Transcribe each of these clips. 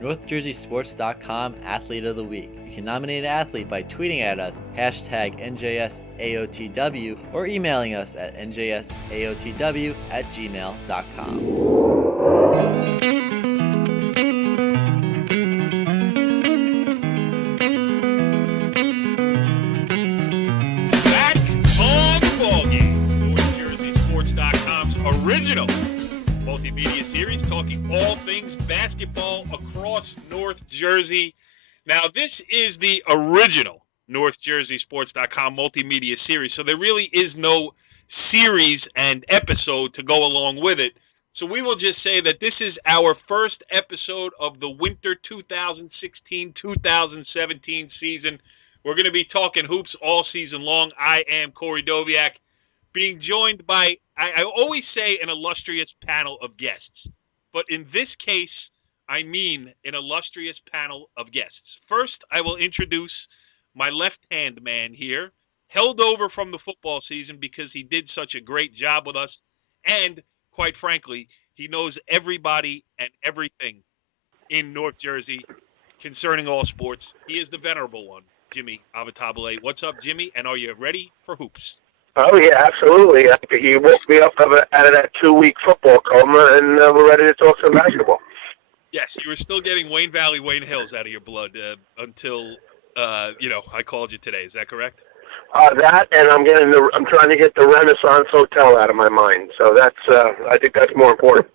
NorthJerseySports.com Athlete of the Week. You can nominate an athlete by tweeting at us, hashtag NJSAOTW, or emailing us at njsaotw@gmail.com. Original multimedia series talking all things basketball across North Jersey. Now, this is the original NorthJerseySports.com multimedia series, so there really is no series and episode to go along with it. So we will just say that this is our first episode of the winter 2016-2017 season. We're going to be talking hoops all season long. I am Corey Doviak, being joined by, I always say, an illustrious panel of guests. But in this case, I mean an illustrious panel of guests. First, I will introduce my left-hand man here, held over from the football season because he did such a great job with us. And, quite frankly, he knows everybody and everything in North Jersey concerning all sports. He is the venerable one, Jimmy Avitable. What's up, Jimmy? And are you ready for hoops? Oh, yeah, absolutely. You woke me up out of that 2-week football coma, and we're ready to talk some basketball. Yes, you were still getting Wayne Valley, Wayne Hills out of your blood until, I called you today. Is that correct? That, and I'm trying to get the Renaissance Hotel out of my mind. So that's, I think that's more important.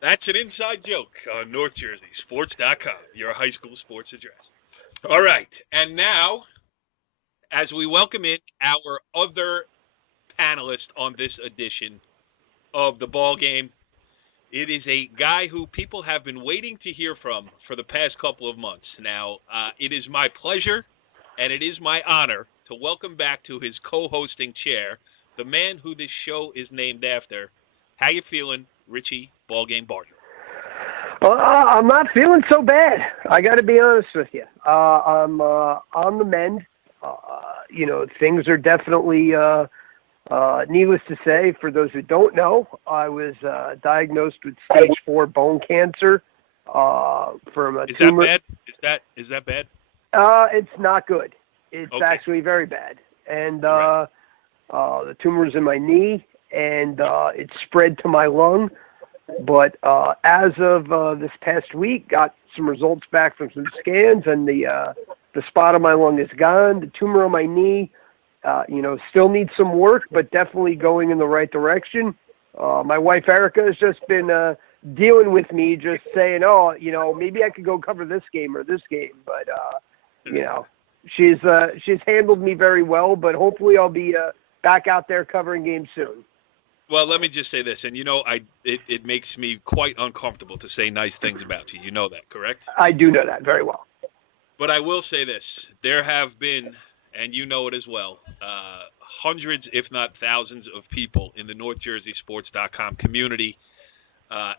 That's an inside joke on NorthJerseySports.com, your high school sports address. All right, and now, as we welcome in our other panelist on this edition of the ball game, it is a guy who people have been waiting to hear from for the past couple of months. Now, it is my pleasure and it is my honor to welcome back to his co-hosting chair the man who this show is named after. How you feeling, Richie Ballgame Barton? I'm not feeling so bad. I got to be honest with you. I'm on the mend. Things are definitely, needless to say, for those who don't know, I was diagnosed with stage 4 bone cancer from a tumor. Is that bad? It's not good. It's actually very bad. And the tumor's in my knee, and it spread to my lung. But as of this past week, got some results back from some scans, and the spot on my lung is gone. The tumor on my knee, still needs some work, but definitely going in the right direction. My wife, Erica, has just been dealing with me, just saying, maybe I could go cover this game or this game. But, she's handled me very well, but hopefully I'll be back out there covering games soon. Well, let me just say this, and it makes me quite uncomfortable to say nice things about you. You know that, correct? I do know that very well. But I will say this, there have been, and you know it as well, hundreds, if not thousands of people in the NorthJerseySports.com community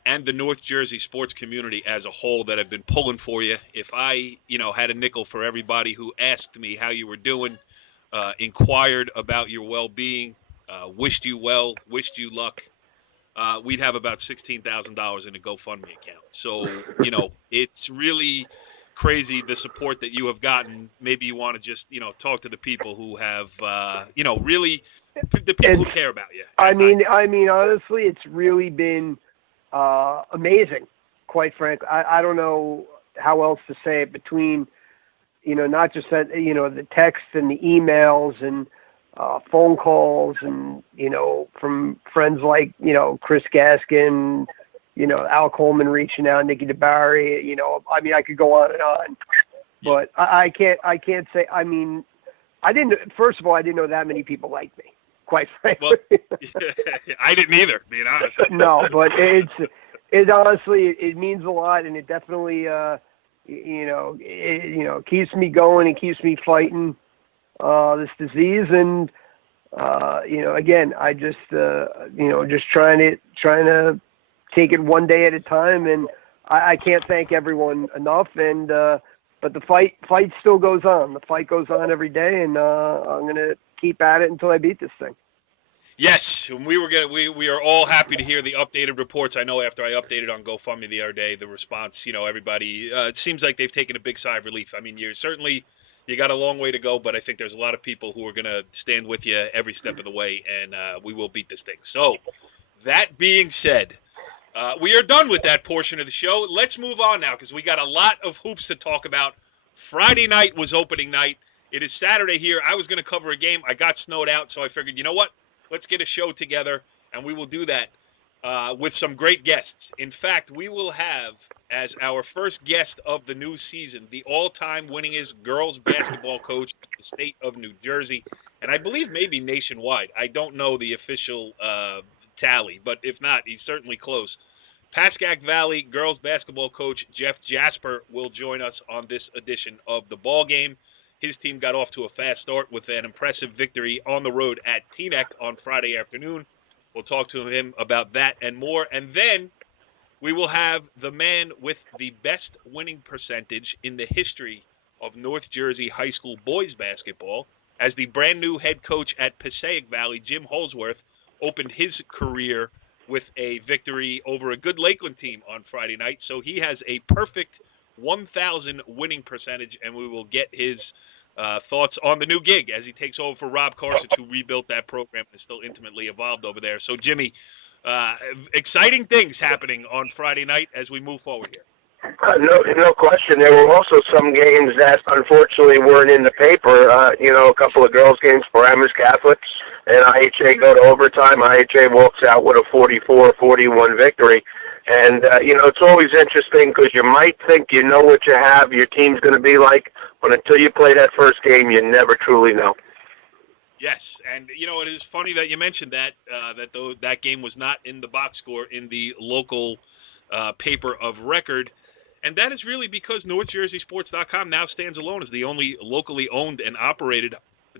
and the North Jersey sports community as a whole that have been pulling for you. If I, had a nickel for everybody who asked me how you were doing, inquired about your well-being, wished you well, wished you luck, we'd have about $16,000 in a GoFundMe account. So, it's really crazy the support that you have gotten. Maybe you want to just, talk to the people who have, really the people who care about you. I mean, honestly, it's really been amazing, quite frankly. I don't know how else to say it between, not just that, the texts and the emails and phone calls and, from friends like, Chris Gaskin, Al Coleman reaching out, Nikki DeBarry, I could go on and on, but I can't say, first of all, I didn't know that many people liked me, quite frankly. Well, I didn't either, being honest. No, but it honestly, it means a lot, and it definitely, keeps me going and keeps me fighting this disease. And, again, I just, just trying to take it one day at a time. And I can't thank everyone enough. And, but the fight still goes on. The fight goes on every day, and I'm going to keep at it until I beat this thing. Yes, we are all happy to hear the updated reports. I know after I updated on GoFundMe the other day, the response, everybody, it seems like they've taken a big sigh of relief. I mean, you got a long way to go, but I think there's a lot of people who are going to stand with you every step of the way, and we will beat this thing. So, that being said, we are done with that portion of the show. Let's move on now, because we got a lot of hoops to talk about. Friday night was opening night. It is Saturday here. I was going to cover a game. I got snowed out, so I figured, you know what? Let's get a show together, and we will do that with some great guests. In fact, we will have, as our first guest of the new season, the all-time winningest girls basketball coach in the state of New Jersey, and I believe maybe nationwide. I don't know the official tally, but if not, he's certainly close. Pascack Valley girls basketball coach Jeff Jasper will join us on this edition of the ball game. His team got off to a fast start with an impressive victory on the road at Teaneck on Friday afternoon. We'll talk to him about that and more. And then we will have the man with the best winning percentage in the history of North Jersey high school boys basketball, as the brand new head coach at Passaic Valley, Jim Holsworth, opened his career with a victory over a good Lakeland team on Friday night. So he has a perfect 1,000 winning percentage, and we will get his thoughts on the new gig as he takes over for Rob Carson, who rebuilt that program and is still intimately involved over there. So, Jimmy, exciting things happening on Friday night as we move forward here. No question. There were also some games that unfortunately weren't in the paper. A couple of girls' games, Paramus Catholic and IHA go to overtime. IHA walks out with a 44-41 victory. And, it's always interesting because you might think you know what you have, your team's going to be like, but until you play that first game, you never truly know. Yes, and, it is funny that you mentioned that, that game was not in the box score in the local paper of record. And that is really because NorthJerseySports.com now stands alone as the only locally owned and operated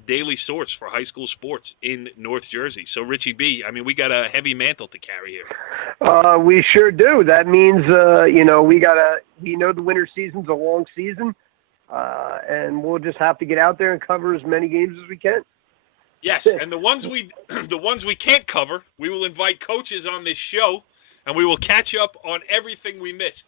daily source for high school sports in North Jersey. So, Richie B, I mean, we got a heavy mantle to carry here. We sure do. That means, we know the winter season's a long season, and we'll just have to get out there and cover as many games as we can. Yes, and the ones we can't cover, we will invite coaches on this show, and we will catch up on everything we missed.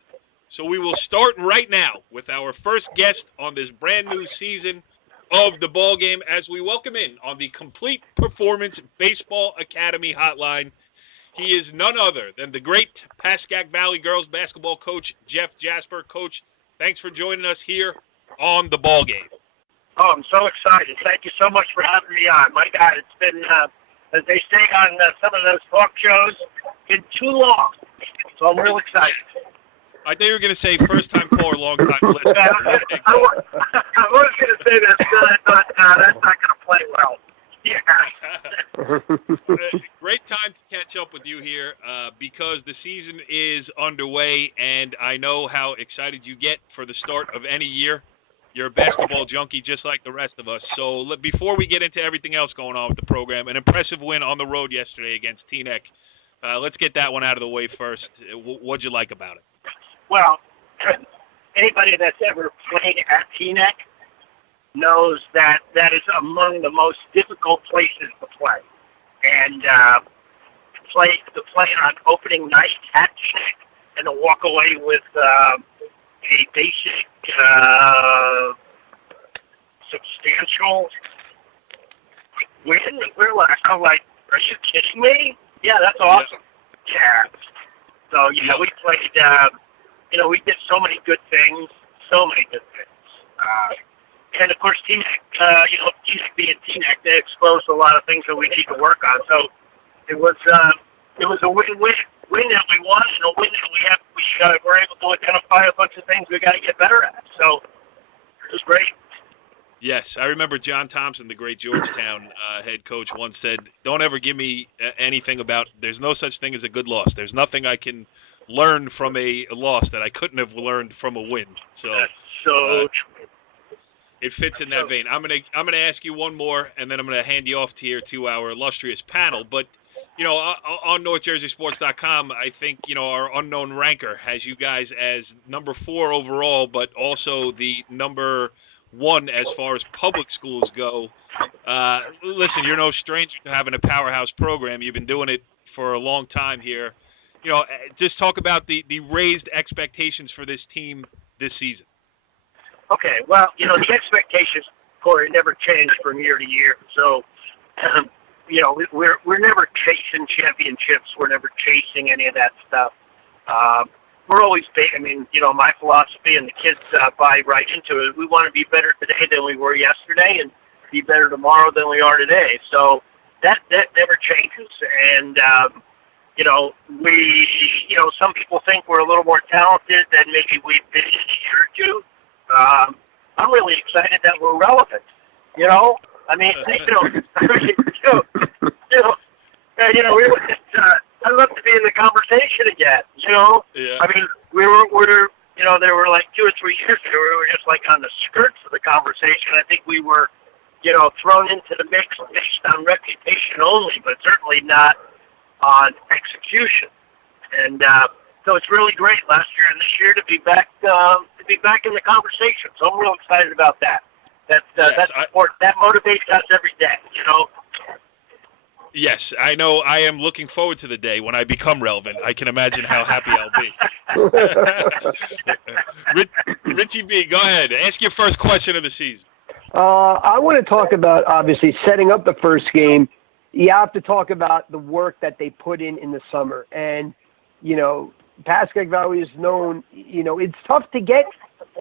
So we will start right now with our first guest on this brand new season of the ball game as we welcome in on the Complete Performance Baseball Academy hotline. He is none other than the great Pascack Valley girls basketball coach, Jeff Jasper. Coach, thanks for joining us here on the ball game. Oh, I'm so excited. Thank you so much for having me on. My God, it's been, as they say on some of those talk shows, been too long. So I'm real excited. I thought you were going to say first-time caller, long-time listener. I was going to say that, but I thought, that's not going to play well. Yeah. Great time to catch up with you here because the season is underway, and I know how excited you get for the start of any year. You're a basketball junkie just like the rest of us. So before we get into everything else going on with the program, an impressive win on the road yesterday against Teaneck. Let's get that one out of the way first. What'd you like about it? Well, anybody that's ever played at Teaneck knows that that is among the most difficult places to play. And to play on opening night at Teaneck and to walk away with a basic, substantial win, I'm like, are you kidding me? Yeah, that's awesome. Yeah. So, we played, we did so many good things. And, of course, Teaneck, Teaneck being Teaneck, they exposed a lot of things that we need to work on. So it was a win-win that we won and a win that we were able to identify a bunch of things we got to get better at. So it was great. Yes, I remember John Thompson, the great Georgetown head coach, once said, don't ever give me anything about there's no such thing as a good loss. There's nothing I can learn from a loss that I couldn't have learned from a win. So that's so true. It fits in that vein. I'm gonna ask you one more, and then I'm gonna hand you off here to our illustrious panel. But on NorthJerseySports.com, I think our unknown ranker has you guys as number 4 overall, but also the number one as far as public schools go. Listen, you're no stranger to having a powerhouse program. You've been doing it for a long time here. You know, just talk about the raised expectations for this team this season. Okay, well, you know, the expectations, Corey, never change from year to year. So, you know, we're never chasing championships. We're never chasing any of that stuff. We're always, I mean, you know, my philosophy, and the kids buy right into it. We want to be better today than we were yesterday, and be better tomorrow than we are today. So that never changes. And you know, some people think we're a little more talented than maybe we've been in a year or two. I'm really excited that we're relevant. You know, I mean, I'd love to be in the conversation again. You know, yeah. I mean, we're you know, there were like 2 or 3 years ago we were just like on the skirts of the conversation. I think we were, you know, thrown into the mix based on reputation only, but certainly not on execution. And so it's really great last year and this year to be back in the conversation. So I'm real excited about that. That's important. That motivates us every day, you know. Yes, I know. I am looking forward to the day when I become relevant. I can imagine how happy I'll be. Richie B, go ahead. Ask your first question of the season. I want to talk about, obviously, setting up the first game. You have to talk about the work that they put in the summer. And, you know, Pascack Valley is known, you know, it's tough to get,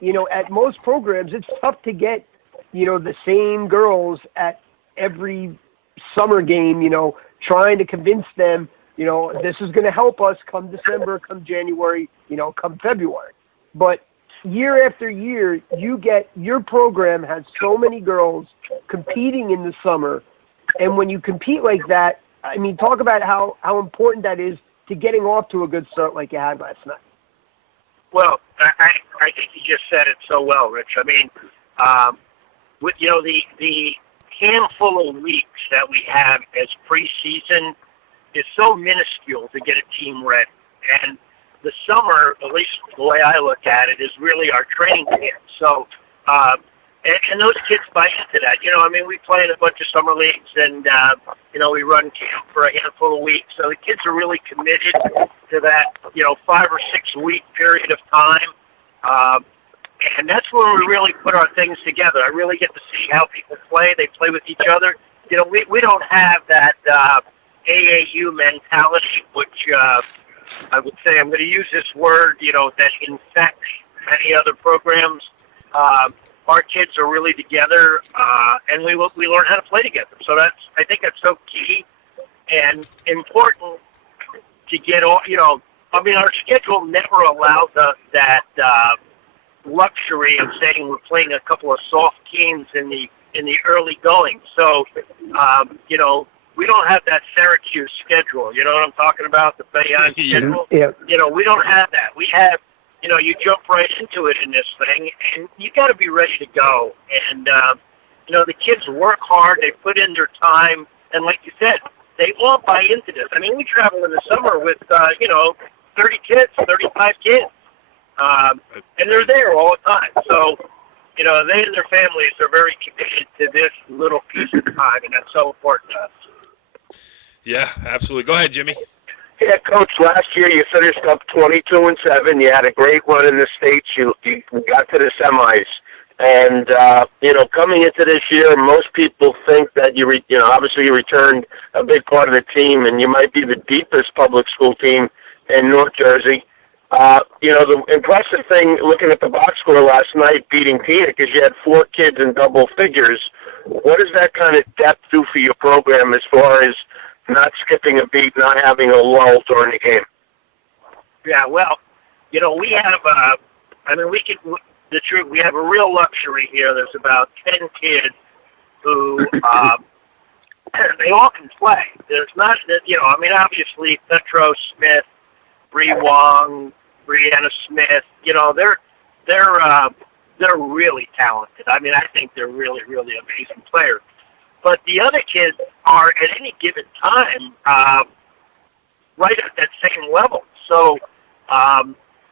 you know, at most programs, it's tough to get, you know, the same girls at every summer game, you know, trying to convince them, you know, this is going to help us come December, come January, you know, come February. But year after year, your program has so many girls competing in the summer. And when you compete like that, I mean, talk about how important that is to getting off to a good start like you had last night. Well, I think you just said it so well, Rich. I mean, with, you know, the handful of weeks that we have as preseason is so minuscule to get a team ready. And the summer, at least the way I look at it, is really our training camp. So, and those kids buy into that. You know, I mean, we play in a bunch of summer leagues, and, you know, we run camp for a handful of weeks. So the kids are really committed to that, you know, 5 or 6 week period of time. And that's where we really put our things together. I really get to see how people play. They play with each other. You know, we don't have that AAU mentality, which I would say, I'm going to use this word, you know, that infects many other programs. Our kids are really together, and we learn how to play together. So I think that's so key and important to get all, you know, I mean, our schedule never allows us that luxury of saying we're playing a couple of soft teams in the early going. So, you know, we don't have that Syracuse schedule. You know what I'm talking about? The Bayonne schedule? Yeah. You know, we don't have that. We have, you know, you jump right into it in this thing, and you got to be ready to go. And, you know, the kids work hard. They put in their time. And like you said, they all buy into this. I mean, we travel in the summer with, you know, 30 kids, 35 kids. And they're there all the time. So, you know, they and their families are very committed to this little piece of time, and that's so important to us. Yeah, absolutely. Go ahead, Jimmy. Yeah, Coach, last year you finished up 22-7. You had a great run in the States. You got to the semis. And, you know, coming into this year, most people think that you know, obviously you returned a big part of the team, and you might be the deepest public school team in North Jersey. You know, the impressive thing, looking at the box score last night, beating Teaneck, is you had 4 kids in double figures. What does that kind of depth do for your program as far as not skipping a beat, not having a lull during the game? Yeah, well, you know, we have, I mean, the truth, we have a real luxury here. There's about 10 kids who, they all can play. There's not, you know, I mean, obviously, Petro Smith, Bree Wong, Brianna Smith, you know, they're really talented. I mean, I think they're really, really amazing players. But the other kids are, at any given time, right at that same level. So,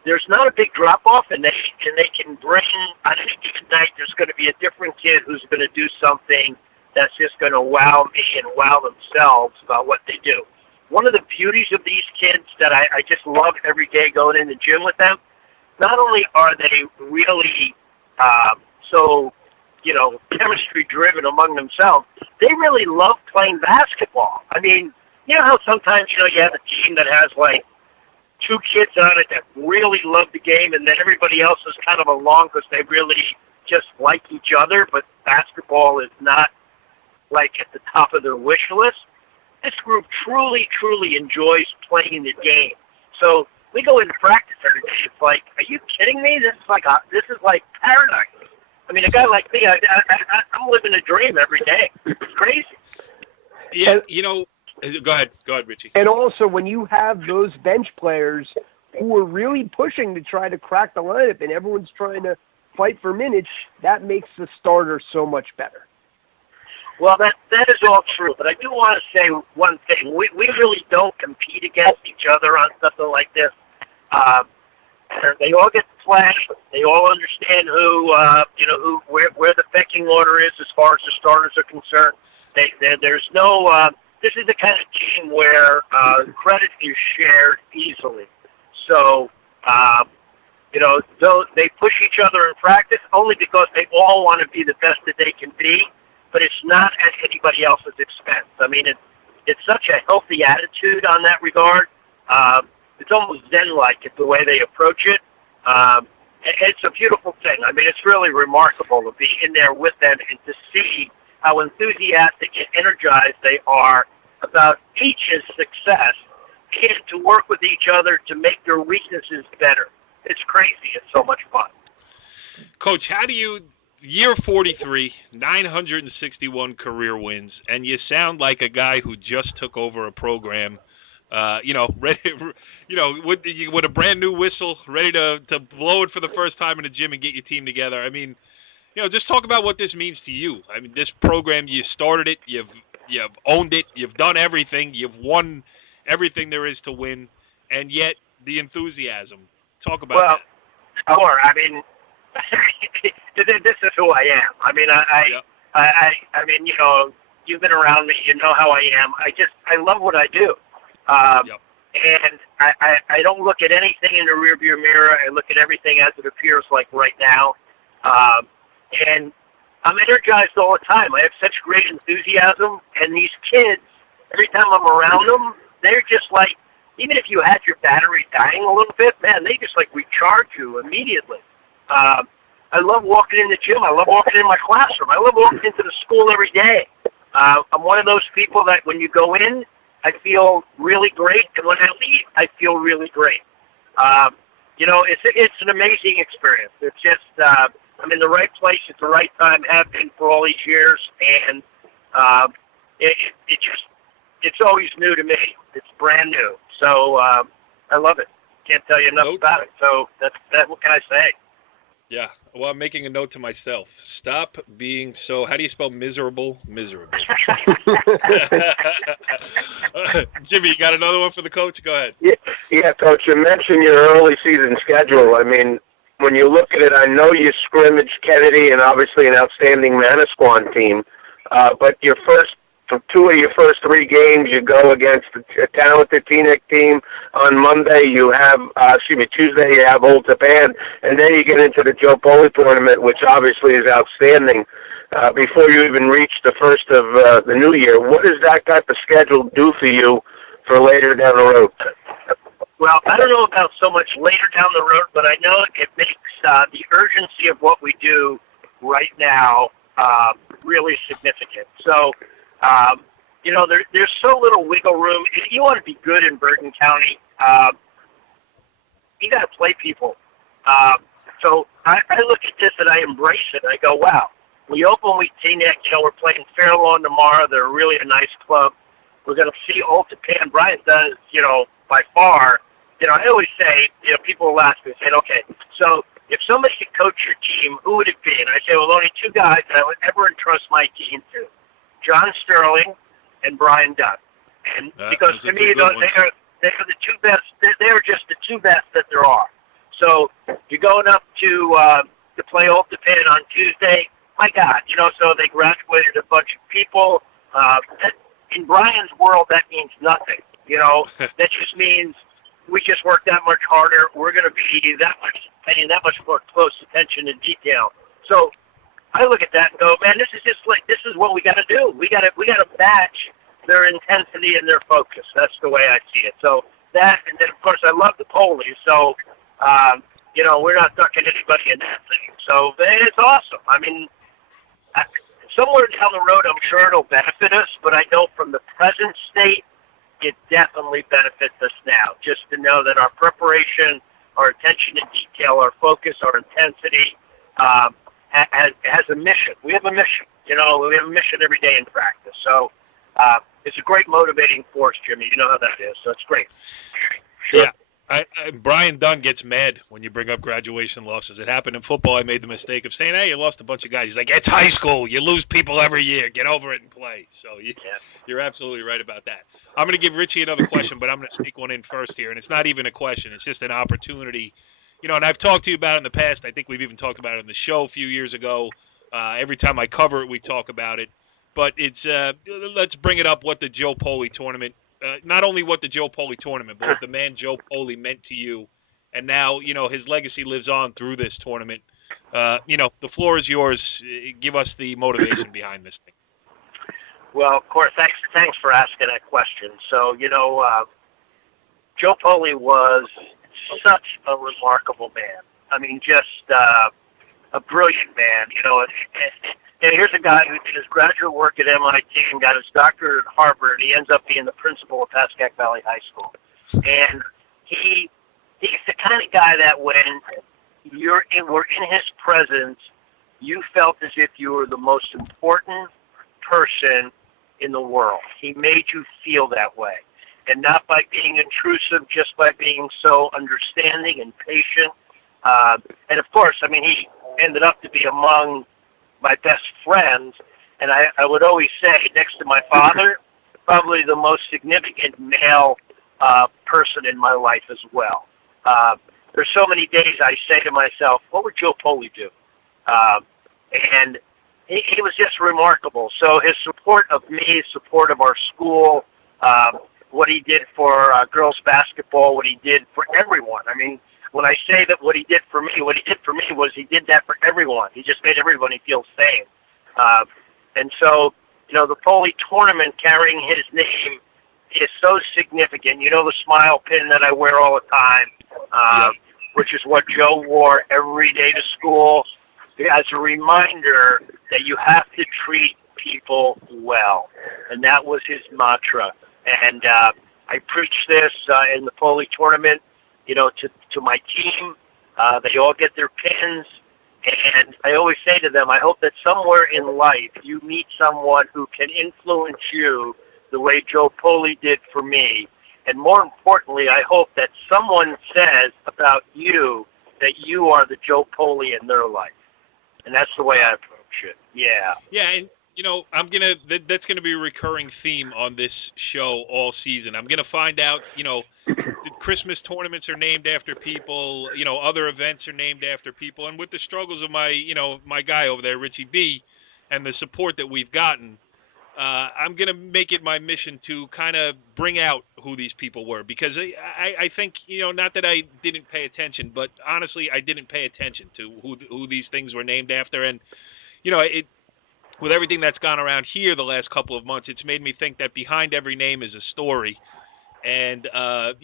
there's not a big drop-off, and they can bring, on any given night, there's going to be a different kid who's going to do something that's just going to wow me and wow themselves about what they do. One of the beauties of these kids that I just love every day going in the gym with them, not only are they really so, chemistry-driven among themselves, they really love playing basketball. I mean, you know how sometimes, you have a team that has, like, 2 kids on it that really love the game, and then everybody else is kind of along because they really just like each other, but basketball is not, like, at the top of their wish list. This group truly, truly enjoys playing the game. So we go into practice every day. It's like, are you kidding me? This is like paradise. I mean, a guy like me, I'm living a dream every day. It's crazy. Yeah, go ahead, Richie. And also, when you have those bench players who are really pushing to try to crack the lineup and everyone's trying to fight for minutes, that makes the starter so much better. Well, that is all true, but I do want to say one thing. We really don't compete against each other on something like this. They all get to play. They all understand where the pecking order is as far as the starters are concerned. There's no. This is the kind of team where credit is shared easily. So, they push each other in practice only because they all want to be the best that they can be, but it's not at anybody else's expense. I mean, it's such a healthy attitude on that regard. It's almost Zen-like the way they approach it. It's a beautiful thing. I mean, it's really remarkable to be in there with them and to see how enthusiastic and energized they are about each's success and to work with each other to make their weaknesses better. It's crazy. It's so much fun. Coach, how do you, year 43, 961 career wins, and you sound like a guy who just took over a program, ready, with a brand new whistle, ready to blow it for the first time in the gym and get your team together. I mean, just talk about what this means to you. I mean, this program, you started it, you've owned it, you've done everything, you've won everything there is to win, and yet the enthusiasm. Talk about that. Well, sure. I mean, this is who I am. I mean, I mean, you've been around me, you know how I am. I love what I do. And I don't look at anything in the rearview mirror. I look at everything as it appears like right now. And I'm energized all the time. I have such great enthusiasm. And these kids, every time I'm around them, they're just like, even if you had your battery dying a little bit, man, they just like recharge you immediately. I love walking in the gym. I love walking in my classroom. I love walking into the school every day. I'm one of those people that when you go in, I feel really great, and when I leave, I feel really great. It's an amazing experience. It's just I'm in the right place at the right time, have been for all these years, and it's always new to me. It's brand new, so I love it. Can't tell you enough about it. So that. What can I say? Yeah. Well, I'm making a note to myself. Stop being so, how do you spell miserable? Miserable. Jimmy, you got another one for the coach? Go ahead. Yeah, Coach, you mentioned your early season schedule. I mean, when you look at it, I know you scrimmaged Kennedy and obviously an outstanding Manasquan team, but two of your first 3 games, you go against a talented Teaneck team. On Monday, Tuesday, you have Old Japan, and then you get into the Joe Poli tournament, which obviously is outstanding, before you even reach the first of the new year. What does that type of schedule do for you for later down the road? Well, I don't know about so much later down the road, but I know it makes the urgency of what we do right now really significant. So, there's so little wiggle room. If you want to be good in Bergen County, you got to play people. So I look at this and I embrace it. I go, wow. We open with Teaneck. We're playing Fairlawn tomorrow. They're really a nice club. We're going to see Old Japan. Brian does, by far. I always say, people will ask me, saying, okay, so if somebody could coach your team, who would it be? And I say, well, only 2 guys that I would ever entrust my team to. John Sterling and Brian Dunn. And because to me, they are the 2 best. They are just the 2 best that there are. So you're going up to play Old Dependent on Tuesday. My God, so they graduated a bunch of people. In Brian's world, that means nothing. That just means we just work that much harder. We're going to be paying that much more close attention to detail. So I look at that and go, man, this is what we got to do. We got to match their intensity and their focus. That's the way I see it. So that, and then of course I love the Polies. So we're not ducking anybody in that thing. So it's awesome. I mean, somewhere down the road, I'm sure it'll benefit us, but I know from the present state, it definitely benefits us now. Just to know that our preparation, our attention to detail, our focus, our intensity has a mission. We have a mission. We have a mission every day in practice. So it's a great motivating force, Jimmy. You know how that is. So it's great. Sure. Yeah. Brian Dunn gets mad when you bring up graduation losses. It happened in football. I made the mistake of saying, hey, you lost a bunch of guys. He's like, it's high school. You lose people every year. Get over it and play. So you're absolutely right about that. I'm going to give Richie another question, but I'm going to sneak one in first here. And it's not even a question. It's just an opportunity. And I've talked to you about it in the past. I think we've even talked about it on the show a few years ago. Every time I cover it, we talk about it. But it's let's bring it up what the Joe Poli tournament not only what the Joe Poli tournament, but what the man Joe Poli meant to you. And now, his legacy lives on through this tournament. The floor is yours. Give us the motivation behind this thing. Well, of course, thanks for asking that question. So, Joe Poli was such a remarkable man. I mean, just a brilliant man. And here's a guy who did his graduate work at MIT and got his doctorate at Harvard. He ends up being the principal of Pascack Valley High School. And he's the kind of guy that when we're in his presence, you felt as if you were the most important person in the world. He made you feel that way. And not by being intrusive, just by being so understanding and patient. And of course, I mean, he ended up to be among my best friends, and I would always say, next to my father, probably the most significant male person in my life as well. There's so many days I say to myself, what would Joe Poli do? And he was just remarkable. So his support of me, his support of our school, what he did for girls basketball, what he did for everyone. I mean, when I say that what he did for me was he did that for everyone. He just made everybody feel safe. And so, the Poli tournament carrying his name is so significant. The smile pin that I wear all the time, which is what Joe wore every day to school, as a reminder that you have to treat people well. And that was his mantra. And I preached this in the Poli tournament, to my team. They all get their pins. And I always say to them, I hope that somewhere in life you meet someone who can influence you the way Joe Poli did for me. And more importantly, I hope that someone says about you that you are the Joe Poli in their life. And that's the way I approach it. Yeah. Yeah, and that's gonna be a recurring theme on this show all season. I'm gonna find out, Christmas tournaments are named after people, other events are named after people, and with the struggles of my guy over there, Richie B, and the support that we've gotten, I'm gonna make it my mission to kind of bring out who these people were, because I think, not that I didn't pay attention, but honestly, I didn't pay attention to who these things were named after, and with everything that's gone around here the last couple of months, it's made me think that behind every name is a story and, a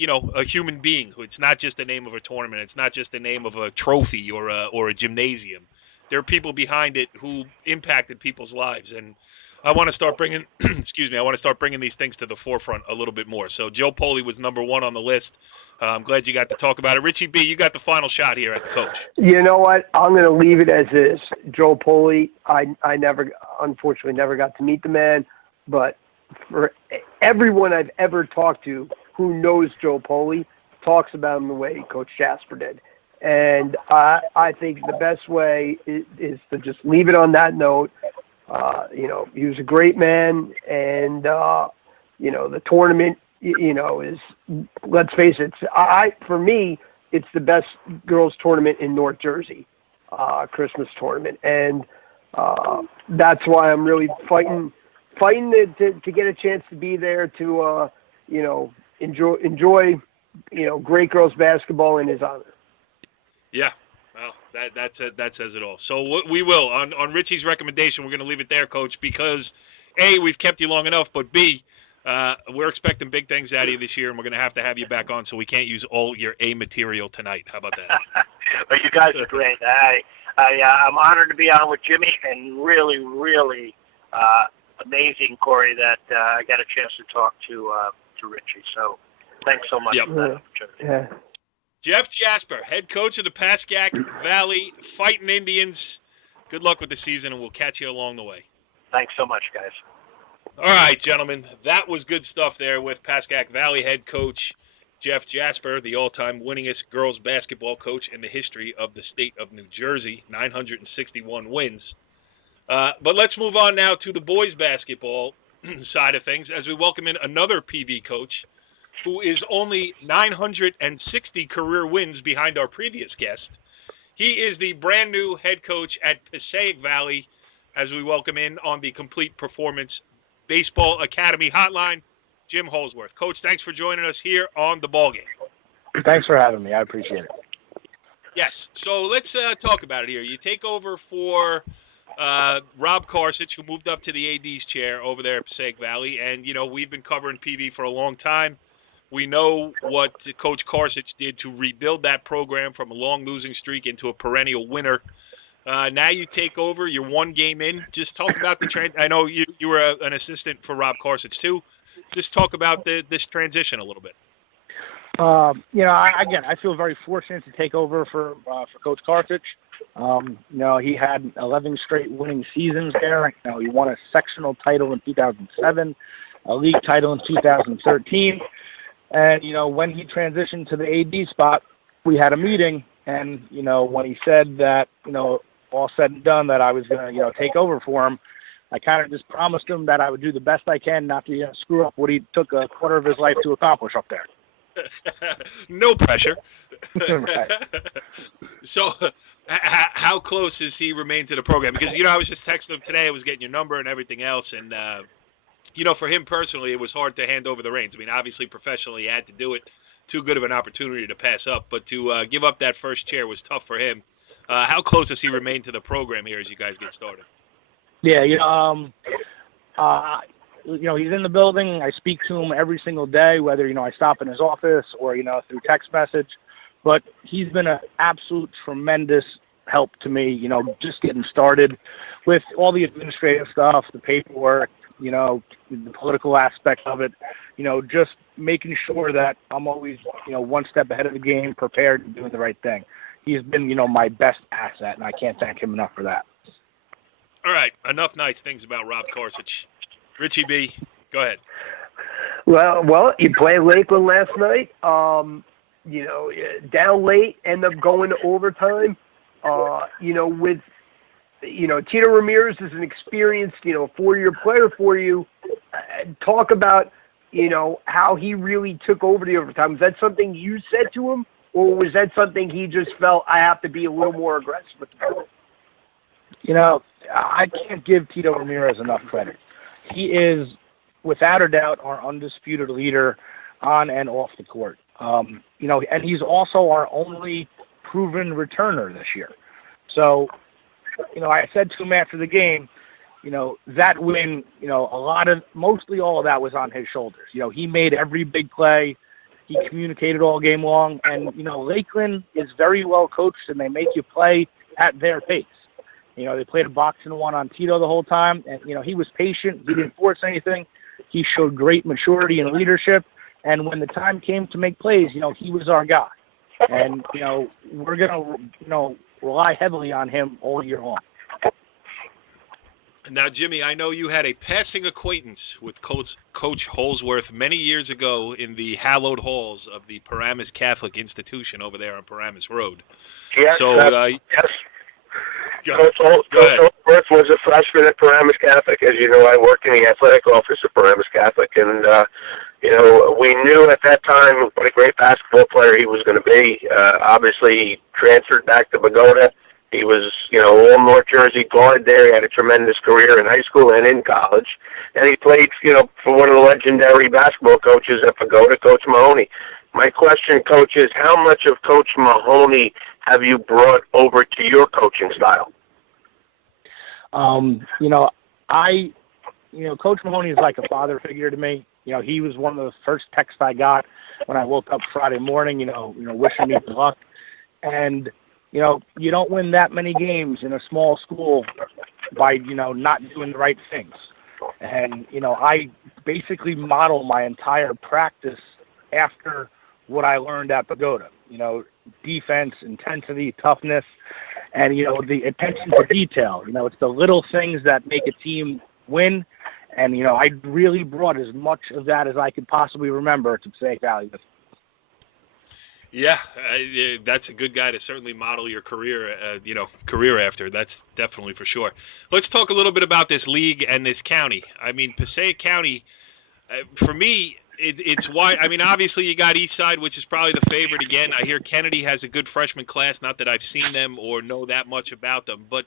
human being. It's not just the name of a tournament. It's not just the name of a trophy or a gymnasium. There are people behind it who impacted people's lives. And I want to start bringing, I want to start bringing these things to the forefront a little bit more. So Joe Poli was number one on the list. I'm glad you got to talk about it. Richie B., you got the final shot here at the coach. You know what? I'm going to leave it as is. Joe Poli, I unfortunately never got to meet the man, but for everyone I've ever talked to who knows Joe Poli talks about him the way Coach Jasper did. And I think the best way is to just leave it on that note. He was a great man, and, the tournament, is, let's face it, for me, it's the best girls tournament in North Jersey, Christmas tournament. And that's why I'm really fighting to get a chance to be there to, enjoy, great girls basketball in his honor. Yeah. Well, that says it all. So what we will, on Richie's recommendation, we're going to leave it there, Coach, because, A, we've kept you long enough, but B, we're expecting big things out of you this year, and we're going to have you back on, so we can't use all your A material tonight. How about that? Well, you guys are great. I'm honored to be on with Jimmy, and really, really amazing, Corey, that I got a chance to talk to Richie. So thanks so much for that opportunity. Yeah. Jeff Jasper, head coach of the Pascack Valley Fighting Indians. Good luck with the season, and we'll catch you along the way. Thanks so much, guys. All right, gentlemen, that was good stuff there with Pascack Valley head coach Jeff Jasper, the all-time winningest girls basketball coach in the history of the state of New Jersey, 961 wins. But let's move on now to the boys basketball side of things as we welcome in another PV coach who is only 960 career wins behind our previous guest. He is the brand-new head coach at Passaic Valley as we welcome in on the Complete Performance Baseball Academy hotline, Jim Holsworth. Coach, thanks for joining us here on the ballgame. Thanks for having me. I appreciate it. Yes. So let's talk about it here. You take over for Rob Karsich, who moved up to the AD's chair over there at Passaic Valley. And, we've been covering PV for a long time. We know what Coach Karsich did to rebuild that program from a long losing streak into a perennial winner. Now you take over. You're one game in. Just talk about the I know you were an assistant for Rob Karsich, too. Just talk about this transition a little bit. I feel very fortunate to take over for Coach Karsich. He had 11 straight winning seasons there. He won a sectional title in 2007, a league title in 2013. And, when he transitioned to the AD spot, we had a meeting. And, when he said that, all said and done, that I was going to, take over for him, I kind of just promised him that I would do the best I can not to screw up what he took a quarter of his life to accomplish up there. No pressure. Right. So how close has he remained to the program? Because, I was just texting him today. I was getting your number and everything else. And, for him personally, it was hard to hand over the reins. I mean, obviously, professionally, he had to do it. Too good of an opportunity to pass up. But to give up that first chair was tough for him. How close has he remained to the program here as you guys get started? Yeah, he's in the building. I speak to him every single day, whether, I stop in his office or, through text message. But he's been an absolute tremendous help to me, just getting started with all the administrative stuff, the paperwork, the political aspect of it, just making sure that I'm always, one step ahead of the game, prepared and doing the right thing. He's been, my best asset, and I can't thank him enough for that. All right, enough nice things about Rob Karsich. Richie B., go ahead. Well, you played Lakeland last night. Down late, end up going to overtime. With Tito Ramirez is an experienced, 4-year player for you. Talk about, how he really took over the overtime. Was that something you said to him, or was that something he just felt I have to be a little more aggressive with the ball? I can't give Tito Ramirez enough credit. He is, without a doubt, our undisputed leader on and off the court. And he's also our only proven returner this year. So, I said to him after the game, that win, mostly all of that was on his shoulders. He made every big play. He communicated all game long. And, Lakeland is very well coached, and they make you play at their pace. They played a boxing one on Tito the whole time, and, he was patient. He didn't force anything. He showed great maturity and leadership, and when the time came to make plays, he was our guy. And, we're going to, rely heavily on him all year long. Now, Jimmy, I know you had a passing acquaintance with Coach Holsworth many years ago in the hallowed halls of the Paramus Catholic Institution over there on Paramus Road. Yes, so, yes. Coach Holsworth was a freshman at Paramus Catholic. As you know, I worked in the athletic office at Paramus Catholic, and You know, we knew at that time what a great basketball player he was going to be. Obviously, he transferred back to Pagoda. He was, you know, all North Jersey guard there. He had a tremendous career in high school and in college. And he played, you know, for one of the legendary basketball coaches at Pagoda, Coach Mahoney. My question, Coach, is how much of Coach Mahoney have you brought over to your coaching style? Coach Mahoney is like a father figure to me. You know, he was one of the first texts I got when I woke up Friday morning, wishing me good luck. And, you know, you don't win that many games in a small school by, not doing the right things. And, I basically model my entire practice after what I learned at Pagoda. Defense, intensity, toughness, and, the attention to detail. It's the little things that make a team win. And, I really brought as much of that as I could possibly remember to Passaic Valley. Yeah, that's a good guy to certainly model your career, career after. That's definitely for sure. Let's talk a little bit about this league and this county. I mean, Passaic County, for me, it's why. I mean, obviously you got Eastside, which is probably the favorite again. I hear Kennedy has a good freshman class. Not that I've seen them or know that much about them, but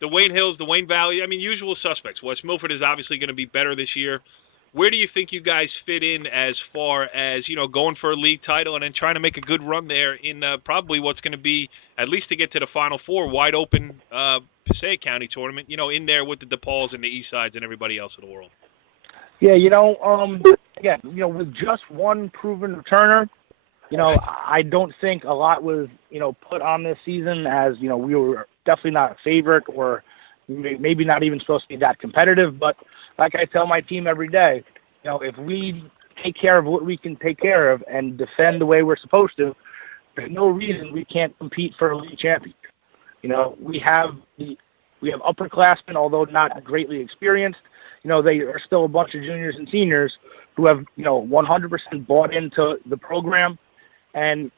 the Wayne Hills, the Wayne Valley. I mean, usual suspects. West Milford is obviously going to be better this year. Where do you think you guys fit in as far as, going for a league title and then trying to make a good run there in probably what's going to be, at least to get to the Final Four, wide open Passaic County tournament, in there with the DePauls and the Eastsides and everybody else in the world? Yeah, with just one proven returner, I don't think a lot was, put on this season as, we were definitely not a favorite or maybe not even supposed to be that competitive. But like I tell my team every day, if we take care of what we can take care of and defend the way we're supposed to, there's no reason we can't compete for a league championship. We have upperclassmen, although not greatly experienced. They are still a bunch of juniors and seniors who have, 100% bought into the program. And,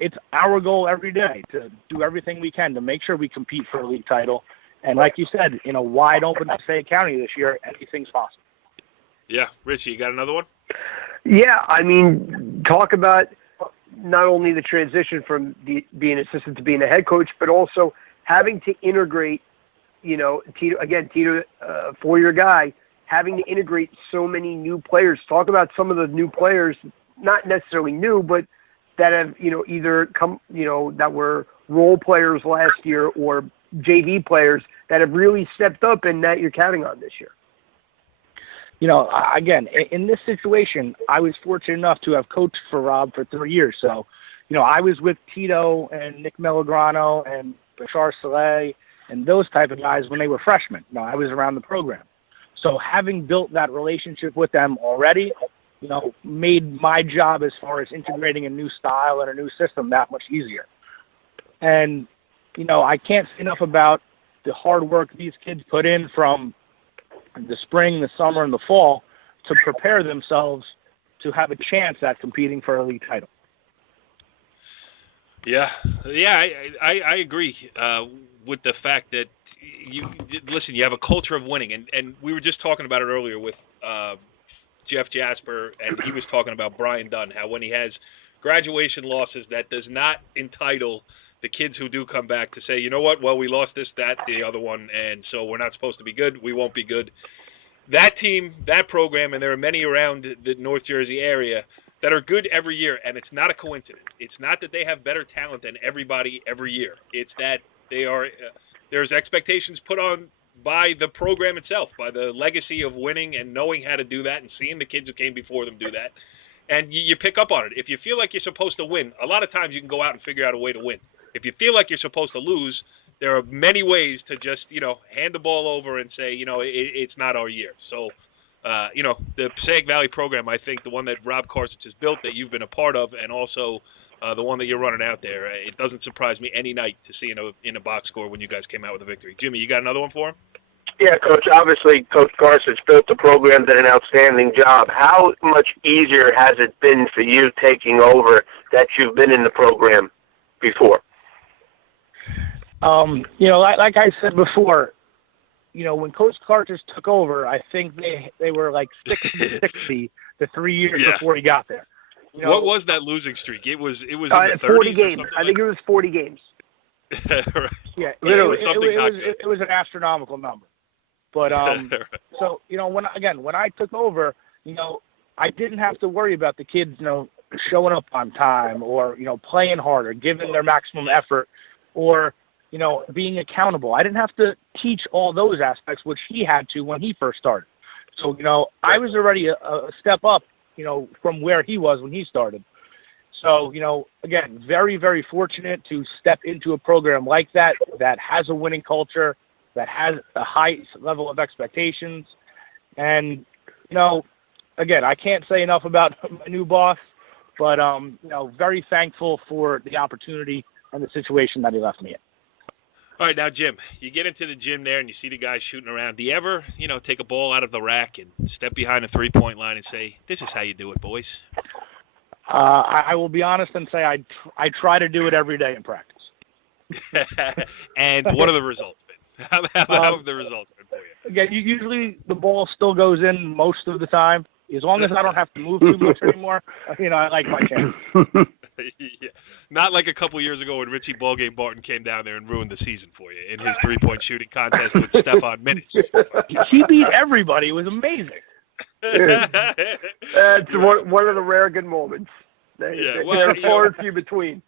it's our goal every day to do everything we can to make sure we compete for a league title. And like you said, in a wide open Passaic County this year, anything's possible. Yeah. Richie, you got another one? Yeah, I mean, talk about not only the transition from being an assistant to being a head coach, but also having to integrate, Tito, four-year guy, having to integrate so many new players. Talk about some of the new players, not necessarily new, but that have, either come, that were role players last year or JV players that have really stepped up and that you're counting on this year. Again, in this situation, I was fortunate enough to have coached for Rob for 3 years. So, I was with Tito and Nick Melograno and Bashar Saleh and those type of guys when they were freshmen. I was around the program. So having built that relationship with them already, made my job as far as integrating a new style and a new system that much easier. And, I can't say enough about the hard work these kids put in from the spring, the summer, and the fall to prepare themselves to have a chance at competing for a league title. Yeah, I agree with the fact that you have a culture of winning, and we were just talking about it earlier with Jeff Jasper, and he was talking about Brian Dunn, how when he has graduation losses, that does not entitle the kids who do come back to say, you know what, well, we lost this, that, the other one, and so we're not supposed to be good, we won't be good. That team, that program, and there are many around the North Jersey area that are good every year, and it's not a coincidence. It's not that they have better talent than everybody every year. It's that they are there's expectations put on by the program itself, by the legacy of winning and knowing how to do that and seeing the kids who came before them do that. And you pick up on it. If you feel like you're supposed to win, a lot of times you can go out and figure out a way to win. If you feel like you're supposed to lose, there are many ways to just, hand the ball over and say, it's not our year. So, the Passaic Valley program, I think the one that Rob Karsich has built that you've been a part of, and also the one that you're running out there, it doesn't surprise me any night to see in a box score when you guys came out with a victory. Jimmy, you got another one for him? Yeah, Coach, obviously Coach Karsich built the program, did an outstanding job. How much easier has it been for you taking over that you've been in the program before? Like I said before, when Coach Carter took over, I think they were like 60 the 3 years before he got there. What was that losing streak? It was in the 40 games. I think it was 40 games. Right. Yeah, literally. It was an astronomical number. But so when I took over, I didn't have to worry about the kids, showing up on time or playing harder, giving their maximum effort, or being accountable. I didn't have to teach all those aspects, which he had to when he first started. So I was already a step up, from where he was when he started. So again, very, very fortunate to step into a program like that has a winning culture, that has a high level of expectations. And, again, I can't say enough about my new boss, but, very thankful for the opportunity and the situation that he left me in. All right, now, Jim, you get into the gym there and you see the guys shooting around. Do you ever, take a ball out of the rack and step behind the three-point line and say, this is how you do it, boys? I will be honest and say I try to do it every day in practice. And what are the results been? How have the results been for you? Again, usually the ball still goes in most of the time. As long as I don't have to move too much anymore, I like my chance. Yeah. Not like a couple years ago when Richie Ballgame Barton came down there and ruined the season for you in his three-point shooting contest with Stephon Minich. He beat everybody. It was amazing. It's one of the rare good moments. There are far and few between.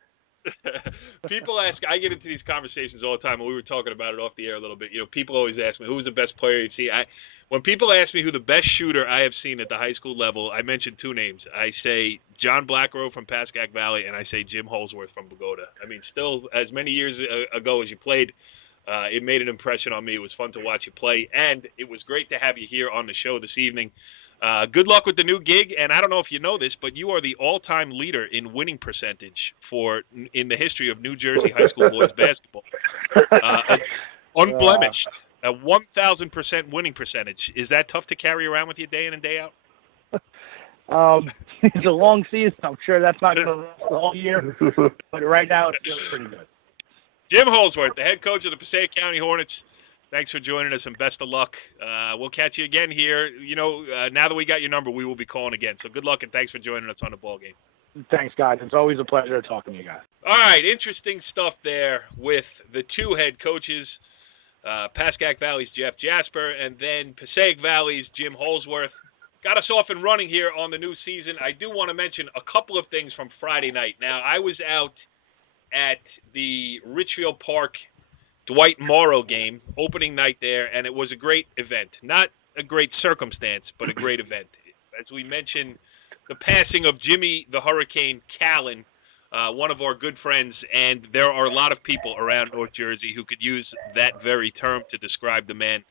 People ask, I get into these conversations all the time, and we were talking about it off the air a little bit. People always ask me, who's the best player you see? When people ask me who the best shooter I have seen at the high school level, I mention two names. I say John Blackrow from Pascack Valley, and I say Jim Holsworth from Bogota. I mean, still, as many years ago as you played, it made an impression on me. It was fun to watch you play, and it was great to have you here on the show this evening. Good luck with the new gig, and I don't know if you know this, but you are the all-time leader in winning percentage in the history of New Jersey high school boys basketball. Unblemished. A 1,000% winning percentage. Is that tough to carry around with you day in and day out? It's a long season. I'm sure that's not going to last the whole year, but right now it feels pretty good. Jim Holsworth, the head coach of the Passaic County Hornets. Thanks for joining us, and best of luck. We'll catch you again here. Now that we got your number, we will be calling again. So good luck, and thanks for joining us on the ball game. Thanks, guys. It's always a pleasure talking to you guys. All right, interesting stuff there with the two head coaches. Pascack Valley's Jeff Jasper, and then Passaic Valley's Jim Holsworth. Got us off and running here on the new season. I do want to mention a couple of things from Friday night. Now, I was out at the Richfield Park Dwight Morrow game, opening night there, and it was a great event. Not a great circumstance, but a great event. As we mentioned, the passing of Jimmy the Hurricane Callan, one of our good friends, and there are a lot of people around North Jersey who could use that very term to describe the man.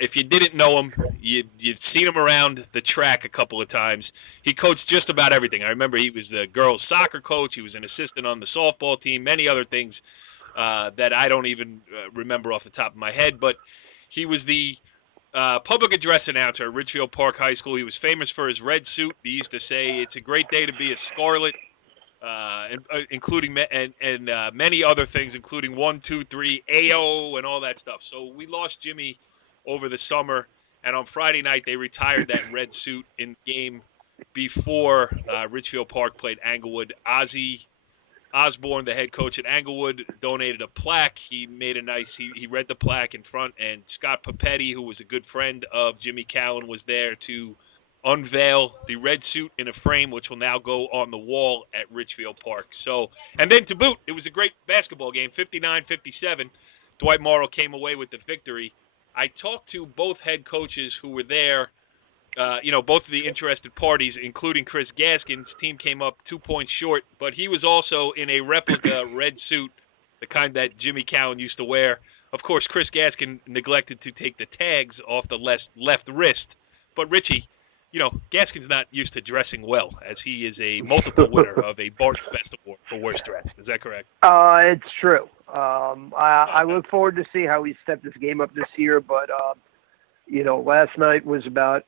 If you didn't know him, you'd seen him around the track a couple of times. He coached just about everything. I remember he was the girls' soccer coach. He was an assistant on the softball team, many other things that I don't even remember off the top of my head. But he was the public address announcer at Richfield Park High School. He was famous for his red suit. He used to say, "It's a great day to be a Scarlet." Including many other things, including 1, 2, 3, AO, and all that stuff. So we lost Jimmy over the summer, and on Friday night they retired that red suit in the game before Richfield Park played Englewood. Ozzy Osborne, the head coach at Englewood, donated a plaque. He made he read the plaque in front, and Scott Papetti, who was a good friend of Jimmy Callan, was there to unveil the red suit in a frame, which will now go on the wall at Richfield Park. So, and then to boot, it was a great basketball game, 59-57. Dwight Morrow came away with the victory. I talked to both head coaches who were there, both of the interested parties, including Chris Gaskin's team came up 2 points short, but he was also in a replica red suit, the kind that Jimmy Callan used to wear. Of course, Chris Gaskin neglected to take the tags off the left wrist, but Richie, Gaskin's not used to dressing well, as he is a multiple winner of a Barton Best Award for worst dress. Is that correct? It's true. I look forward to see how he stepped this game up this year, but last night was about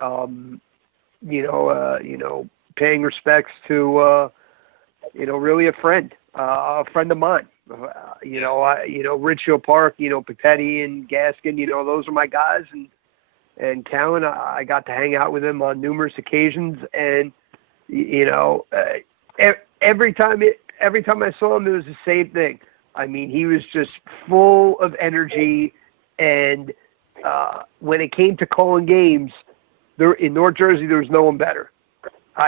paying respects to really a friend of mine. Richfield Park, Papetti and Gaskin, those are my guys, and Cowan, I got to hang out with him on numerous occasions, and every time I saw him, it was the same thing. I mean, he was just full of energy, and when it came to calling games, in North Jersey, there was no one better,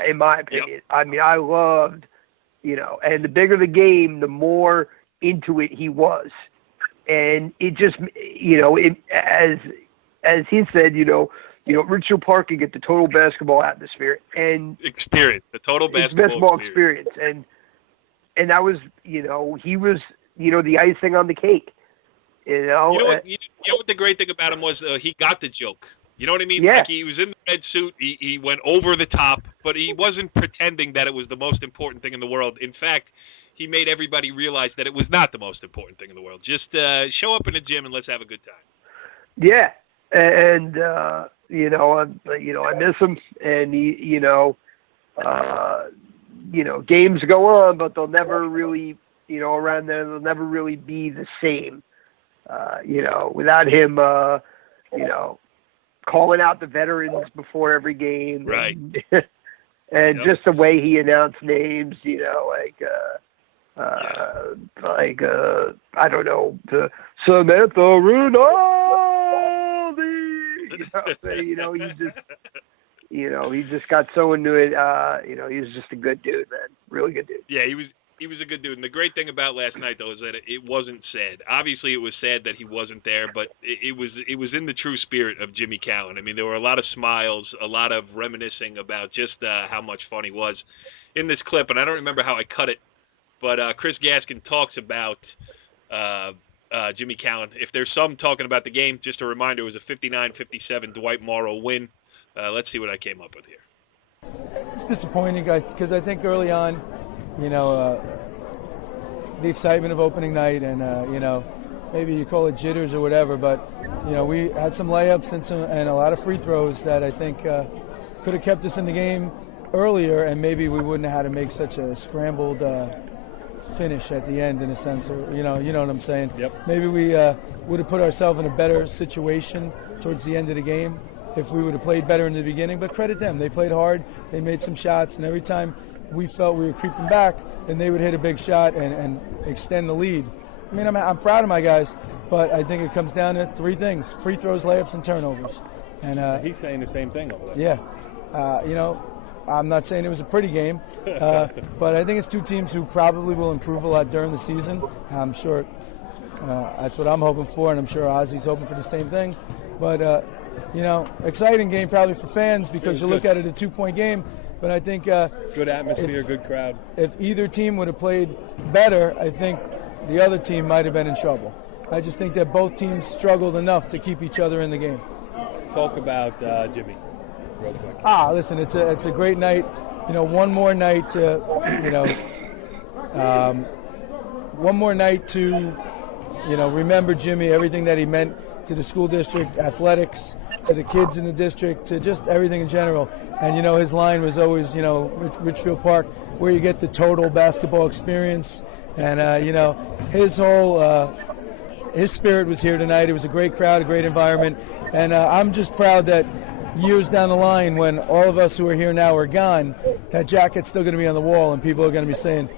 in my opinion. Yep. I mean, I loved, and the bigger the game, the more into it he was. And it just, as he said, Richfield Park can get the total basketball atmosphere and the total basketball experience. And that was, he was, the icing on the cake. You know what the great thing about him was? He got the joke. You know what I mean? Yeah. Like, he was in the red suit. He went over the top, but he wasn't pretending that it was the most important thing in the world. In fact, he made everybody realize that it was not the most important thing in the world. Just show up in the gym and let's have a good time. Yeah, and I miss him, and games go on, but they'll never really, around there, they'll never really be the same. Without him, calling out the veterans before every game, right? And just the way he announced names, I don't know, Samantha Rinaldi. He just got so into it. He was just a good dude, man. Really good dude. Yeah, he was a good dude. And the great thing about last night, though, is that it wasn't sad. Obviously, it was sad that he wasn't there, but it was in the true spirit of Jimmy Cowan. I mean, there were a lot of smiles, a lot of reminiscing about just how much fun he was in this clip. And I don't remember how I cut it, but Chris Gaskin talks about Jimmy Cowan. If there's some talking about the game, just a reminder, it was a 59-57 Dwight Morrow win. Let's see what I came up with here. It's disappointing because I think early on, the excitement of opening night and, maybe you call it jitters or whatever, but, we had some layups and a lot of free throws that I think could have kept us in the game earlier, and maybe we wouldn't have had to make such a scrambled finish at the end, in a sense, or you know what I'm saying. Yep. Maybe we would have put ourselves in a better situation towards the end of the game if we would have played better in the beginning. But credit them, they played hard, they made some shots, and every time we felt we were creeping back, then they would hit a big shot and extend the lead. I mean, I'm proud of my guys, but I think it comes down to three things: free throws, layups, and turnovers. And he's saying the same thing over there. Yeah. I'm not saying it was a pretty game, but I think it's two teams who probably will improve a lot during the season. I'm sure that's what I'm hoping for, and I'm sure Ozzy's hoping for the same thing. But, exciting game probably for fans because you look at it a 2-point game. But I think good atmosphere, good crowd. If either team would have played better, I think the other team might have been in trouble. I just think that both teams struggled enough to keep each other in the game. Talk about Jimmy real quick. Listen, it's a great night. One more night to remember Jimmy, everything that he meant to the school district, athletics, to the kids in the district, to just everything in general. And, his line was always, Richfield Park, where you get the total basketball experience. And, his whole his spirit was here tonight. It was a great crowd, a great environment. And I'm just proud that years down the line, when all of us who are here now are gone, that jacket's still going to be on the wall, and people are going to be saying,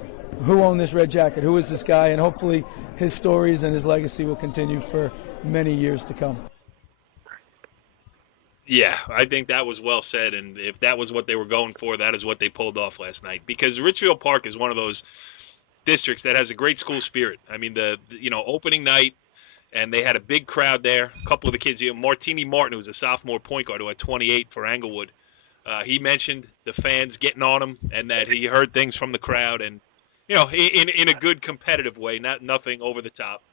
who owned this red jacket? Who is this guy? And hopefully his stories and his legacy will continue for many years to come. Yeah, I think that was well said, and if that was what they were going for, that is what they pulled off last night. Because Richfield Park is one of those districts that has a great school spirit. I mean, the opening night, and they had a big crowd there. A couple of the kids, Martini Martin, who's a sophomore point guard who had 28 for Englewood, he mentioned the fans getting on him and that he heard things from the crowd, and in a good competitive way, nothing over the top.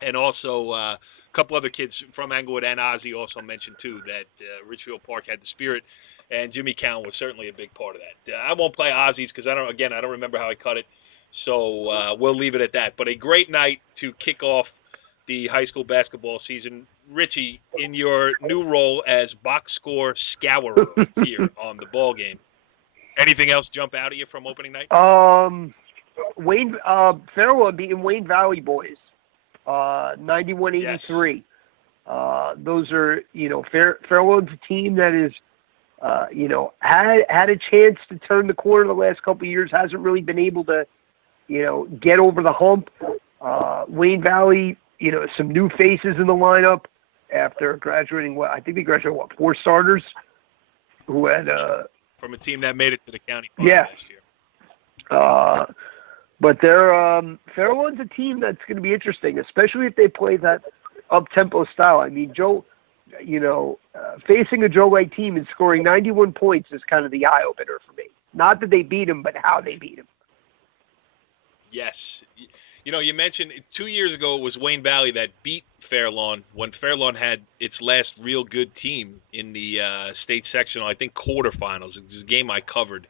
And also a couple other kids from Englewood and Ozzy also mentioned too that Richfield Park had the spirit, and Jimmy Cowan was certainly a big part of that. I won't play Ozzy's because I don't remember how I cut it, so we'll leave it at that. But a great night to kick off the high school basketball season. Richie, in your new role as box score scourer here on the ball game, anything else jump out at you from opening night? Fairlawn beating Wayne Valley boys, 91-83. Those are, Fairlawn's a team that is, had a chance to turn the corner the last couple of years, hasn't really been able to, get over the hump. Wayne Valley, some new faces in the lineup after graduating. I think they graduated 4 starters who had from a team that made it to the county last year. But they're Fairlawn's a team that's going to be interesting, especially if they play that up-tempo style. I mean, Joe, facing a Joe Light team and scoring 91 points is kind of the eye-opener for me. Not that they beat him, but how they beat him. Yes. You mentioned 2 years ago it was Wayne Valley that beat Fairlawn when Fairlawn had its last real good team in the state sectional, I think quarterfinals. It was a game I covered.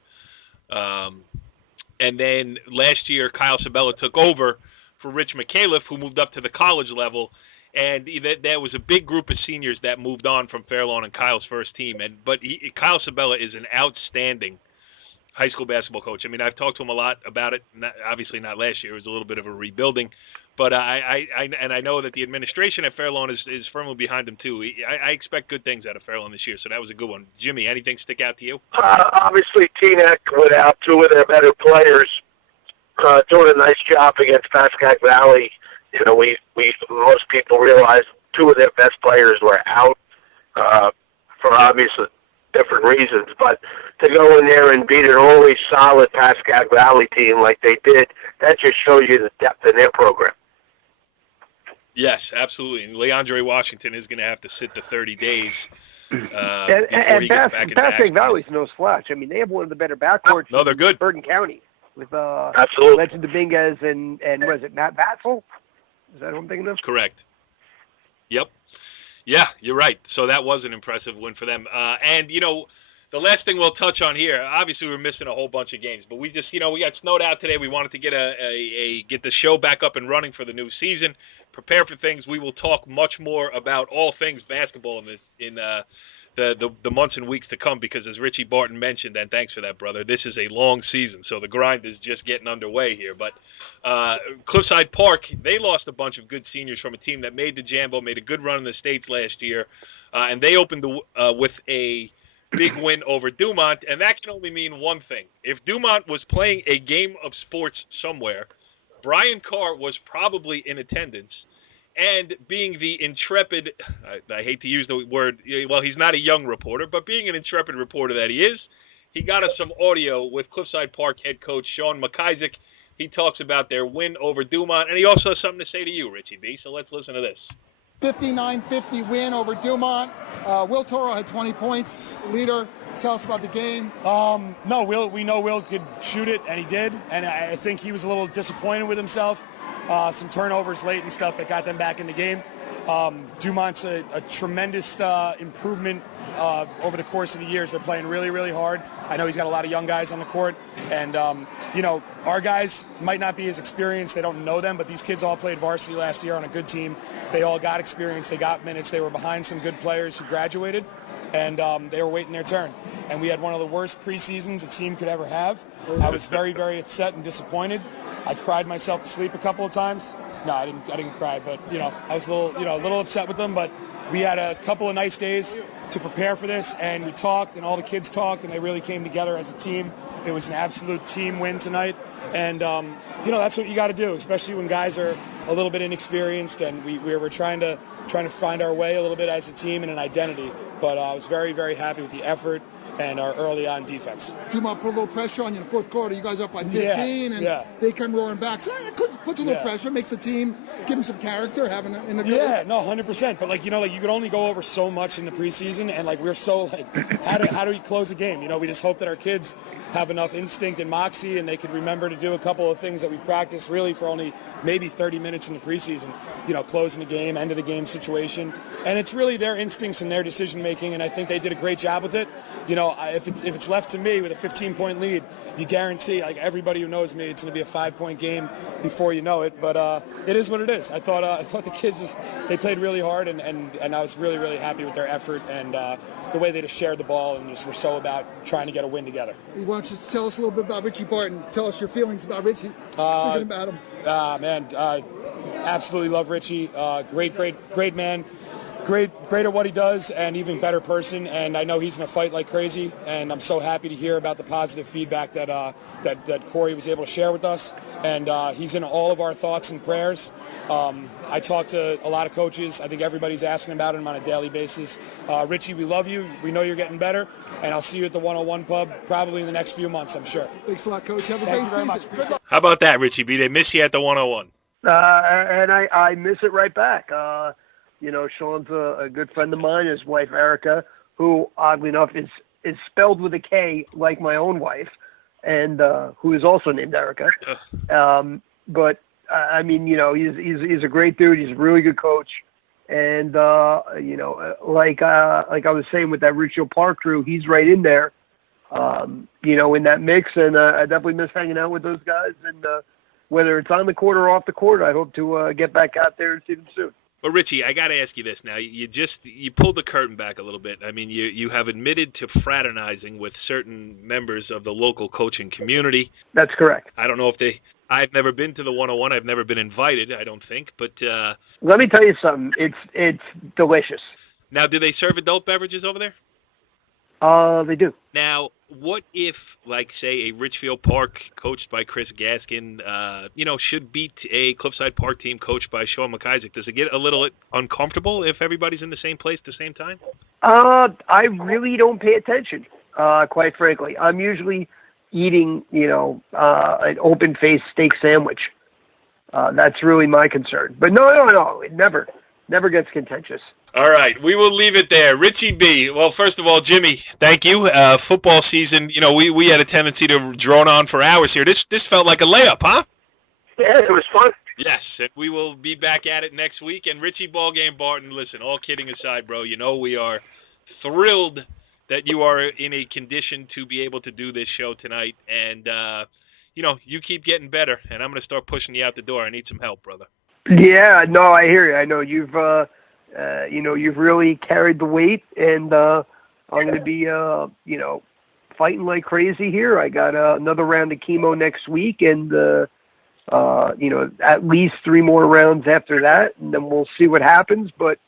And then last year, Kyle Sabella took over for Rich McAuliffe, who moved up to the college level. And there was a big group of seniors that moved on from Fairlawn and Kyle's first team. But Kyle Sabella is an outstanding high school basketball coach. I mean, I've talked to him a lot about it. Obviously not last year. It was a little bit of a rebuilding. But I know that the administration at Fairlawn is firmly behind him, too. I expect good things out of Fairlawn this year, so that was a good one. Jimmy, anything stick out to you? Obviously, Teaneck, without 2 of their better players, doing a nice job against Pascack Valley. Most people realize 2 of their best players were out for obviously different reasons. But to go in there and beat an always solid Pascack Valley team like they did, that just shows you the depth in their program. Yes, absolutely. And Leandre Washington is going to have to sit the 30 days and Passaic Valley's no slouch. I mean, they have one of the better backcourts they're good. in Bergen County with absolutely Legend Dominguez and was it Matt Vatzel? Is that who I'm thinking of? Correct. Yep. Yeah, you're right. So that was an impressive win for them. And, the last thing we'll touch on here, obviously we're missing a whole bunch of games, but we just, we got snowed out today. We wanted to get get the show back up and running for the new season, prepare for things. We will talk much more about all things basketball in the months and weeks to come because, as Richie Barton mentioned, and thanks for that, brother, this is a long season, so the grind is just getting underway here. But Cliffside Park, they lost a bunch of good seniors from a team that made the Jambo, made a good run in the States last year, and they opened with a big win over Dumont, and that can only mean one thing. If Dumont was playing a game of sports somewhere, Brian Carr was probably in attendance, and being the intrepid, I hate to use the word, well, he's not a young reporter, but being an intrepid reporter that he is, he got us some audio with Cliffside Park head coach Sean McIsaac. He talks about their win over Dumont, and he also has something to say to you, Richie B., so let's listen to this. 59-50 win over Dumont. Will Toro had 20 points. Leader, tell us about the game. No, we know Will could shoot it, and he did. And I think he was a little disappointed with himself. Some turnovers late and stuff that got them back in the game. Dumont's a tremendous improvement over the course of the years. They're playing really, really hard. I know he's got a lot of young guys on the court. And, our guys might not be as experienced. They don't know them, but these kids all played varsity last year on a good team. They all got experience. They got minutes. They were behind some good players who graduated, and they were waiting their turn. And we had one of the worst preseasons a team could ever have. I was very, very upset and disappointed. I cried myself to sleep a couple of times. No, I didn't cry, but, I was a little upset with them, but we had a couple of nice days to prepare for this, and we talked, and all the kids talked, and they really came together as a team. It was an absolute team win tonight, and that's what you got to do, especially when guys are a little bit inexperienced, and we were trying to find our way a little bit as a team and an identity. But I was very, very happy with the effort and our early on defense. Dumont put a little pressure on you in the fourth quarter. You guys up by 15, and they come roaring back. So it puts a little pressure, makes the team, give them some character, having it in the field. Yeah, no, 100%. But you could only go over so much in the preseason, and we're so how do we close a game? We just hope that our kids have enough instinct and moxie, and they can remember to do a couple of things that we practiced really for only maybe 30 minutes in the preseason. Closing the game, end of the game situation, and it's really their instincts and their decision making, and I think they did a great job with it. If it's left to me with a 15-point lead, you guarantee, like everybody who knows me, it's going to be a 5-point game before you know it. But it is what it is. I thought the kids they played really hard, and I was really, really happy with their effort and the way they just shared the ball and just were so about trying to get a win together. Why don't you tell us a little bit about Richie Barton? Tell us your feelings about Richie. Thinking about him. Absolutely love Richie. Great man. Great at what he does, and even better person. And I know he's in a fight like crazy. And I'm so happy to hear about the positive feedback that Corey was able to share with us. And he's in all of our thoughts and prayers. I talk to a lot of coaches. I think everybody's asking about him on a daily basis. Richie, we love you. We know you're getting better. And I'll see you at the 101 Pub probably in the next few months, I'm sure. Thanks a lot, Coach. Have a great season. How about that, Richie B? They miss you at the 101. And I miss it right back. Sean's a good friend of mine, his wife Erica, who oddly enough is spelled with a K like my own wife, and who is also named Erica. But I mean, he's a great dude. He's a really good coach, and like I was saying with that Richfield Park crew, he's right in there, in that mix. And I definitely miss hanging out with those guys. And whether it's on the court or off the court, I hope to get back out there and see them soon. Well, Richie, I got to ask you this now. You pulled the curtain back a little bit. I mean, you have admitted to fraternizing with certain members of the local coaching community. That's correct. I don't know if I've never been to the 101. I've never been invited, I don't think. But let me tell you something. It's delicious. Now, do they serve adult beverages over there? They do. Now, what if, like, say, a Richfield Park coached by Chris Gaskin, should beat a Cliffside Park team coached by Sean McIsaac? Does it get a little uncomfortable if everybody's in the same place at the same time? I really don't pay attention, quite frankly. I'm usually eating, an open-faced steak sandwich. That's really my concern. But no, it never gets contentious. All right, we will leave it there. Richie B. Well, first of all, Jimmy, thank you. Football season, we had a tendency to drone on for hours here. This felt like a layup, huh? Yeah, it was fun. Yes, and we will be back at it next week. And Richie Ballgame Barton, listen, all kidding aside, bro, we are thrilled that you are in a condition to be able to do this show tonight. And, you keep getting better, and I'm going to start pushing you out the door. I need some help, brother. Yeah, no, I hear you. I know you've really carried the weight, and I'm going to be, fighting like crazy here. I got another round of chemo next week, and at least 3 more rounds after that, and then we'll see what happens. But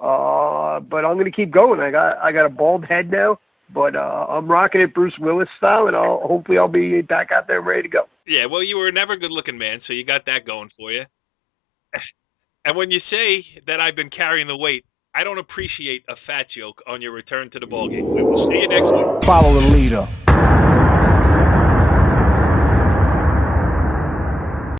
I'm going to keep going. I got a bald head now, but I'm rocking it Bruce Willis style, and hopefully I'll be back out there ready to go. Yeah, well, you were never a good-looking man, so you got that going for you. And when you say that I've been carrying the weight, I don't appreciate a fat joke on your return to the ballgame. We will see you next week. Follow the leader.